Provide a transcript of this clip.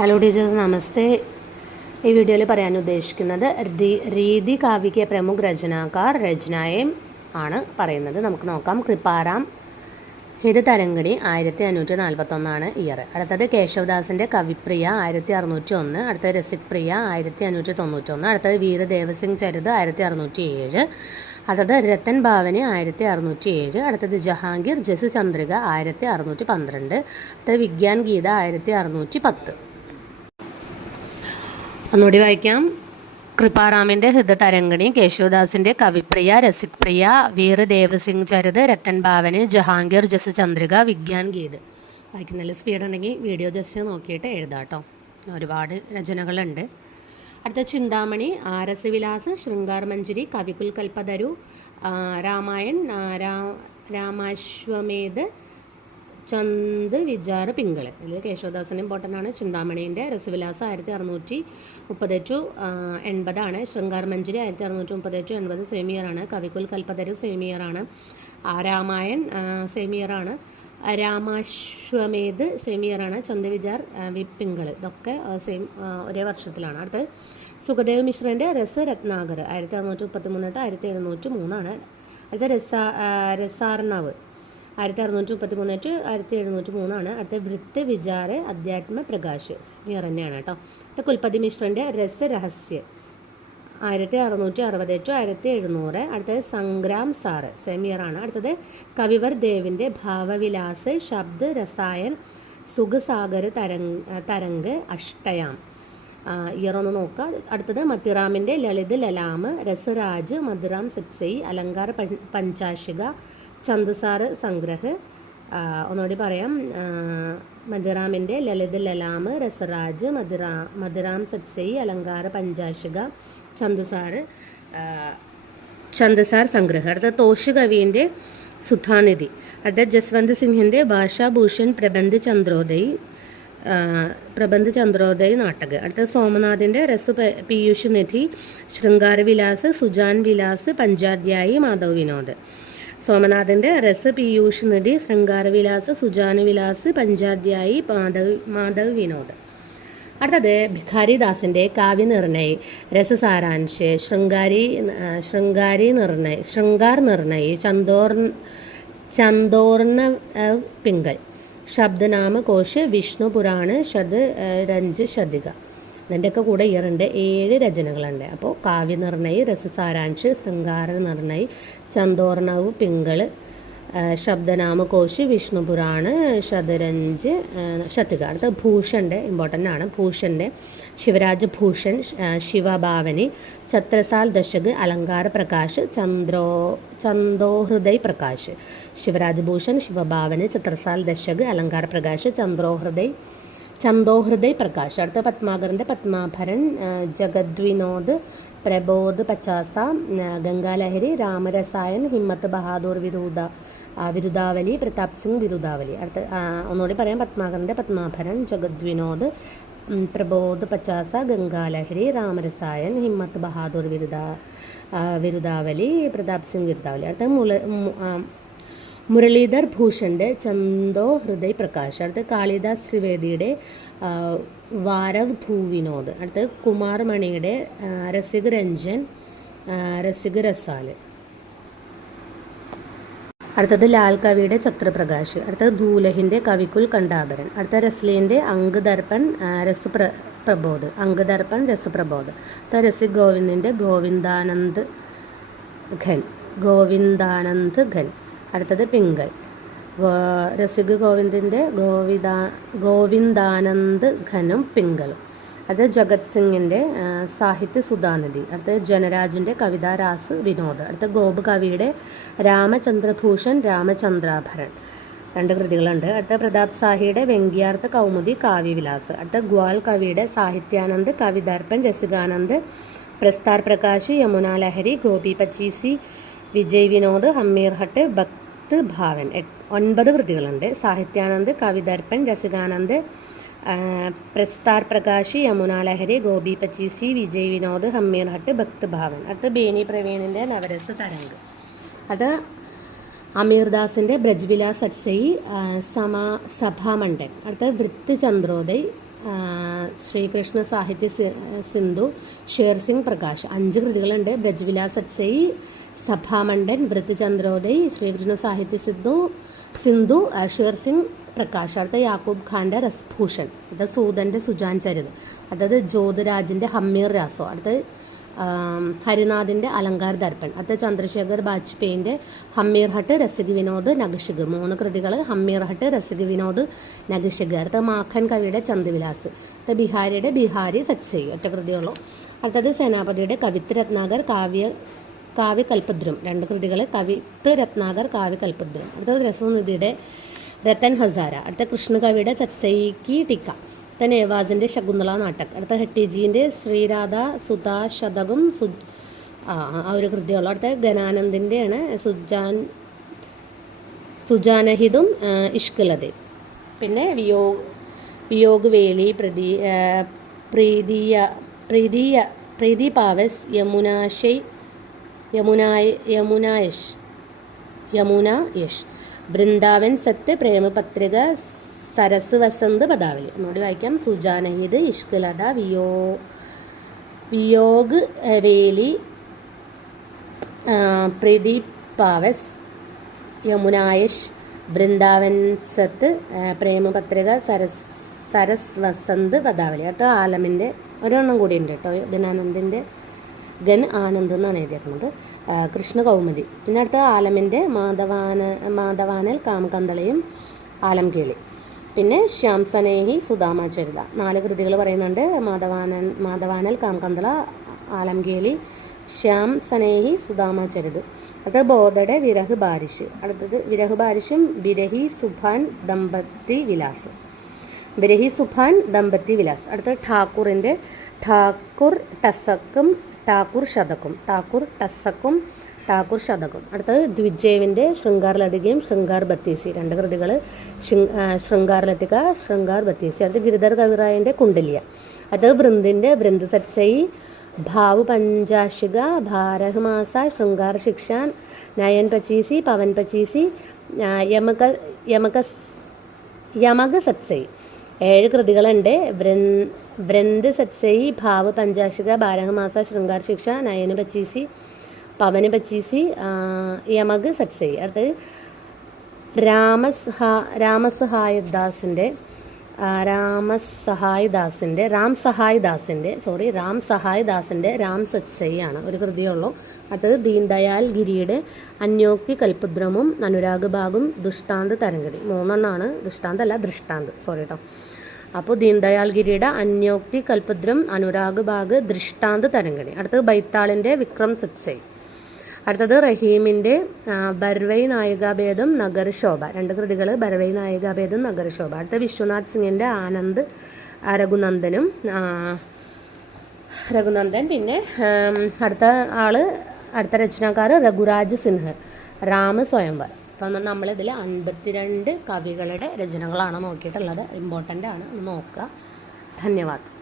Hello teachers, നമസ്തേ. ഈ വീഡിയോയിൽ പറയാൻ ഉദ്ദേശിക്കുന്നത് രീതി കാവ്യ കെ പ്രമുഖ രചനാകാർ രചനായം ആണ് പറയുന്നത്. നമുക്ക് നോക്കാം. കൃപാറാം ഇത് തരംഗിണി 1541 ഇയർ. അടുത്തത് കേശവദാസിൻ്റെ കവിപ്രിയ 1601. അടുത്തത് രസിക് പ്രിയ 1591. അടുത്തത് വീരദേവസിംഗ് ചരിത് 1607. അടുത്തത് രത്തൻ ഭാവന് 1607. അടുത്തത് ജഹാംഗീർ ജസ് ചന്ദ്രിക 1612. അടുത്തത് വിഗ്യാൻ ഗീത 1610. ഒന്നുകൂടി വായിക്കാം. കൃപാറാമിൻ്റെ ഹൃദതരംഗിണി, കേശവദാസിൻ്റെ കവിപ്രിയ, രസിക് പ്രിയ, വീരദേവസിംഗ് ചരിത്, രത്തൻ ഭാവന്, ജഹാംഗീർ ജസ് ചന്ദ്രിക, വിഗ്യാൻ ഗീത്. വായിക്കുന്നതിൽ സ്പീഡ് ഉണ്ടെങ്കിൽ വീഡിയോ ജസ്റ്റ് നോക്കിയിട്ട് എഴുതാട്ടോ. ഒരുപാട് രചനകളുണ്ട്. അടുത്ത ചിന്താമണി, ആരസവിലാസ്, ശൃംഗാർ മഞ്ജരി, കവികുൽ കൽപ്പതരു, രാമായൺ, രാമാശ്വമേധ്, ചന്ദ് വിചാർ പിങ്കൾ. ഇതിൽ കേശവദാസിന് ഇമ്പോർട്ടൻ്റ് ആണ്. ചിന്താമണീൻ്റെ രസവിലാസം 1630-80 ആണ്. ശൃംഗാർ മഞ്ജരി 1630-80 സെയിം ഇയർ ആണ്. കവികുൽ കൽപ്പതരു സെയിം ഇയർ ആണ്. രാമായൺ സെയിം ഇയർ ആണ്. രാമാശ്വമേധ് സെയിം ഇയർ ആണ്. ചന്ദ് വിചാർ പിങ്കൾ ഇതൊക്കെ സെയിം ഒരേ വർഷത്തിലാണ്. അടുത്തത് സുഖദേവ് മിശ്രൻ്റെ രസ് രത്നാകർ 1633-1703 ആണ്. അടുത്ത രസാർണവ് 1633-1703 ആണ്. അടുത്ത വൃത്ത് വിചാര അധ്യാത്മ പ്രകാശ് ഇയർ തന്നെയാണ് കേട്ടോ. അടുത്ത കുൽപതി മിശ്രൻ്റെ രസ് രഹസ്യ 1660-1700. അടുത്തത് സംഗ്രാം സാറ് സെയിം ഇയർ ആണ്. അടുത്തത് കവിവർ ദേവിൻ്റെ ഭാവവിലാസ് ശബ്ദ രസായൻ സുഖസാഗർ തരംഗ് അഷ്ടയാം ഇയർ ഒന്ന് നോക്കുക. അടുത്തത് മത്തിറാമിൻ്റെ ലളിത് ലലാമ് രസരാജ് മധുറാം സത്സൈ അലങ്കാർ പഞ്ചാശിക ചന്ദസാർ സംഗ്രഹ്. ഒന്നുകൂടി പറയാം. മധുറാമിൻ്റെ ലളിത് ലലാമ് രസരാജ് മധുറാം സത്സൈ അലങ്കാര പഞ്ചാശിക ചന്ദസാർ സംഗ്രഹ്. അടുത്ത തോഷ് കവീൻ്റെ സുധാനിധി. അടുത്ത ജസ്വന്ത് സിംഹിൻ്റെ ഭാഷാഭൂഷൺ പ്രബന്ധ് ചന്ദ്രോദയ് നാടക്. അടുത്ത സോമനാഥിൻ്റെ രസ് പീയൂഷ് നിധി ശൃംഗാരവിലാസ് സുജാൻ വിലാസ് പഞ്ചാധ്യായി മാധവ് വിനോദ്. സോമനാഥിൻ്റെ രസ് പീയൂഷ് നിധി ശൃംഗാരവിലാസ് സുജാനവിലാസ് പഞ്ചാധ്യായി മാധവ് വിനോദ്. അടുത്തത് ഭിഖാരിദാസിൻ്റെ കാവ്യനിർണയ് രസസാരാംശ് ശൃംഗാർ നിർണയ് ചന്ദോർണ പിങ്കൽ ശബ്ദനാമ കോശ് വിഷ്ണു പുരാണ് രഞ്ജ് ശതിക. ഇതിൻ്റെയൊക്കെ കൂടെ ഇയറുണ്ട് 7 രചനകളുണ്ട്. അപ്പോൾ കാവ്യനിർണയ് രസസാരാംശ് ശൃംഗാര നിർണയ് ചന്ദോർണവ് പിങ്കൾ ശബ്ദനാമകോശ് വിഷ്ണു പുരാണ് ശതരഞ്ജ് ശതിക. അടുത്ത ഭൂഷൻ്റെ ഇമ്പോർട്ടൻ്റ് ആണ്. ഭൂഷൻ്റെ ശിവരാജ് ഭൂഷൺ ശിവഭാവനി ഛത്രസാൽ ദശക് അലങ്കാര പ്രകാശ് ചന്ദോഹൃദയ് പ്രകാശ്. ശിവരാജ് ഭൂഷൺ ശിവഭാവന് ഛത്രസാൽ ദശക് അലങ്കാര പ്രകാശ് ചന്ദോഹൃദയ് പ്രകാശ്. അടുത്ത പത്മാകറിൻ്റെ പത്മാഭരൻ ജഗദ്വിനോദ് പ്രബോധ് പച്ചാസ ഗംഗാലഹരി രാമരസായൻ ഹിമ്മത്ത് ബഹാദൂർ വിരുദാവലി പ്രതാപ് സിംഗ് വിരുദാവലി. അടുത്ത ഒന്നുകൂടി പറയാം. പത്മാകറിൻ്റെ പത്മാഭരൻ ജഗദ്വിനോദ് പ്രബോധ് പച്ചാസ ഗംഗാലഹരി രാമരസായൻ ഹിമ്മത്ത് ബഹാദൂർ വിരുദാവലി പ്രതാപ് സിംഗ് വിരുദാവലി. അടുത്ത മുരളീധർ ഭൂഷൻ്റെ ചന്ദോ ഹൃദയ് പ്രകാശ്. അടുത്ത് കാളിദാസ് ത്രിവേദിയുടെ വാരവ് ധൂവിനോദ്. അടുത്ത് കുമാർ മണിയുടെ രസിക് രഞ്ജൻ രസിക് രസാല്. അടുത്തത് ലാൽ കവിയുടെ ഛത്രപ്രകാശ്. അടുത്തത് ധൂലഹിൻ്റെ കവികുൽ കണ്ടാഭരൻ. അടുത്ത രസ്ലീൻ്റെ അംഗദർപ്പൻ രസപ്രബോധ്. അടുത്ത രസിക് ഗോവിന്ദിൻ്റെ ഗോവിന്ദാനന്ദ് ഘൻ. അടുത്തത് പിങ്കൽ. രസിക് ഗോവിന്ദിൻ്റെ ഗോവിന്ദാനന്ദ് ഘനും പിങ്കളും. അടുത്തത് ജഗത് സിംഗിൻ്റെ സാഹിത്യ സുധാനിധി. അടുത്തത് ജനരാജിൻ്റെ കവിതാരാസ് വിനോദ്. അടുത്ത ഗോപ് കവിയുടെ രാമചന്ദ്രഭൂഷൺ രാമചന്ദ്രാഭരൺ 2 കൃതികളുണ്ട്. അടുത്ത പ്രതാപ് സാഹിയുടെ വ്യംഗ്യാർത്ഥ കൗമുദി കാവ്യവിലാസ്. അടുത്ത ഗ്വാൾ കവിയുടെ സാഹിത്യാനന്ദ് കവിദർപ്പൻ രസികാനന്ദ് പ്രസ്താർ പ്രകാശ് യമുനാ ലഹരി ഗോപി പച്ചീസി വിജയ് വിനോദ് ഹമ്മീർ ഹട്ട് ഭക്ത് ഭാവൻ 9 കൃതികളുണ്ട്. സാഹിത്യാനന്ദ് കവിദർപ്പൻ രസികാനന്ദ് പ്രസ്താർ പ്രകാശ് യമുനാ ലഹരി ഗോപി പച്ചീസി വിജയ് വിനോദ് ഹമ്മീർ ഹട്ട് ഭക്ത് ഭാവൻ. അടുത്ത് ബേനി പ്രവീണിൻ്റെ നവരസ് തരംഗ്. അത് അമീർദാസിൻ്റെ ബ്രജ്വിലാസ് സത്സയി സഭാമണ്ഡൻ. അടുത്ത വൃത്ത് ചന്ദ്രോദയ് ശ്രീകൃഷ്ണ സാഹിത്യ സിന്ധു, ഷേർ സിംഗ് പ്രകാശ്. 5 കൃതികളുണ്ട്. ബ്രജ്വിലാസ് സത്സയി, സഭാമണ്ഡൻ, വൃത്തചന്ദ്രോദയ്, ശ്രീകൃഷ്ണ സാഹിത്യ സിന്ധു, ഷേർ സിംഗ് പ്രകാശ്. അടുത്ത യാക്കൂബ് ഖാൻ്റെ രസ്ഭൂഷൺ, അടുത്ത സൂതൻ്റെ സുജാൻ ചരിത്, അടുത്തത് ജ്യോതിരാജിൻ്റെ ഹമ്മീർ രാസോ, അടുത്തത് ഹരിനാഥിൻ്റെ അലങ്കാർ ദർപ്പൺ, അടുത്ത ചന്ദ്രശേഖർ ബാജ്പേയിൻ്റെ ഹമ്മീർ ഹട്ട്, രസിക് വിനോദ്, നഗിഷിക്. 3 കൃതികൾ. ഹമ്മീർ ഹട്ട്, രസിക് വിനോദ്, നഗിഷിക്. അടുത്ത മാഖൻ കവിയുടെ ചന്ദ്വിലാസ്, അടുത്ത ബിഹാരിയുടെ ബിഹാരി സത്സയി, ഒറ്റ കൃതിയുള്ളൂ. അടുത്തത് സേനാപതിയുടെ കവിത്ത് രത്നാകർ കാവ്യകൽപദ്രം, 2 കൃതികൾ. കവിത്ത് രത്നാകർ കാവ്യകൽപദ്രം. അടുത്തത് രസനിധിയുടെ രത്തൻ ഹസാര. അടുത്ത കൃഷ്ണകവിയുടെ സത്സയി കി ടിക്ക, അടുത്ത നേവാസിൻ്റെ ശകുന്തള നാട്ടക്, അടുത്ത ഹെട്ടിജീൻ്റെ ശ്രീരാധ സുധാ ശതകം ആ ഒരു കൃതിയുള്ളൂ. അടുത്ത ഗനാനന്ദിൻ്റെയാണ് സുജാനഹിതും ഇഷ്കലതെ. പിന്നെ വിയോഗ് വേലി, പ്രീതി പാവസ്, യമുനായഷ്, വൃന്ദാവൻ സത്ത്, പ്രേമപത്രിക, സരസ് വസന്ത്, പദാവലി. ഒന്നുകൂടി വായിക്കാം. സുജാനഹിത്, ഇഷ്കലത, വിയോഗ് വേലി, പ്രീതി പാവസ്, യമുനായഷ്, വൃന്ദാവൻ സത്ത്, പ്രേമപത്രിക, സരസ് വസന്ത്, പദാവലി. അടുത്ത ആലമിൻ്റെ ഒരെണ്ണം കൂടി ഉണ്ട് കേട്ടോ. ഗൻ ആനന്ദ് എന്നാണ് എഴുതിയിരിക്കുന്നത്. കൃഷ്ണ കൗമുദി. പിന്നെ അടുത്ത ആലമിൻ്റെ മാധവാനൽ കാമകന്തളയും ആലംകേളി. പിന്നെ ശ്യാം സനേഹി സുധാമാചരിത. 4 കൃതികൾ പറയുന്നുണ്ട്. മാധവാനൽ കാമകന്തള, ആലംകേളി, ശ്യാം സനേഹി സുധാമാചരിത്. അടുത്തത് ബോധയുടെ വിരഹ് ബാരിഷ്. അടുത്തത് വിരഹ് ബാരിഷും വിരഹി സുഭാൻ ദമ്പത്തി വിലാസ്. അടുത്തത് ഠാക്കൂറിൻ്റെ ഠാക്കൂർ ശതകം. അടുത്തത് ദ്വിജേവിൻ്റെ ശൃംഗാർ ലതികയും ശൃംഗാർ ബത്തീസി, 2 കൃതികൾ. ശൃംഗാർ ലതിക, ശൃംഗാർ ബത്തീസി. അടുത്ത് ഗിരിധർ കവിറായൻ്റെ കുണ്ടലിയ. അടുത്തത് വൃന്ദിൻ്റെ വൃന്ദ സത്സയി, ഭാവു പഞ്ചാശിക, ഭാരഹ് മാസ, ശൃംഗാർ ശിക്ഷ, നയൻ പച്ചീസി, പവൻ പച്ചീസി, യമക സത്സയി. 7 കൃതികളുണ്ട്. വൃന്ദ് സത്സയി, ഭാവ് പഞ്ചാശിക, ഭാരഹ് മാസ, ശൃംഗാർ ശിക്ഷ, നയന് പച്ചീസി, പവന് പച്ചീസി, യമക് സത്സയി. അടുത്തത് രാം സഹായ് ദാസിൻ്റെ രാം സത്സയി ആണ്, ഒരു കൃതിയുള്ളൂ. അടുത്തത് ദീൻദയാൽ ഗിരിയുടെ അന്യോക്തി കൽപദ്രമും അനുരാഗ് ബാഗും ദൃഷ്ടാന്ത് തരംഗടി. 3 എണ്ണമാണ്. ദൃഷ്ടാന്ത് സോറി കേട്ടോ. അപ്പോൾ ദീൻദയാൽ ഗിരിയുടെ അന്യോക്തി കൽപദ്രം, അനുരാഗ് ബാഗ്, ദൃഷ്ടാന്ത് തരംഗടി. അടുത്തത് ബൈത്താളിൻ്റെ വിക്രം സത്സയി. അടുത്തത് റഹീമിൻ്റെ ബർവൈ നായികാഭേദം, നഗരശോഭ, 2 കൃതികൾ. ബർവൈ നായികാഭേദം, നഗരശോഭ. അടുത്ത വിശ്വനാഥ് സിംഗിൻ്റെ ആനന്ദ്, രഘുനന്ദൻ. പിന്നെ അടുത്ത രചനാകാർ രഘുരാജ് സിൻഹ്, രാമ സ്വയംവർ. അപ്പം നമ്മളിതിൽ 52 കവികളുടെ രചനകളാണ് നോക്കിയിട്ടുള്ളത്. ഇമ്പോർട്ടൻ്റ് ആണ്, നോക്കുക. ധന്യവാദം.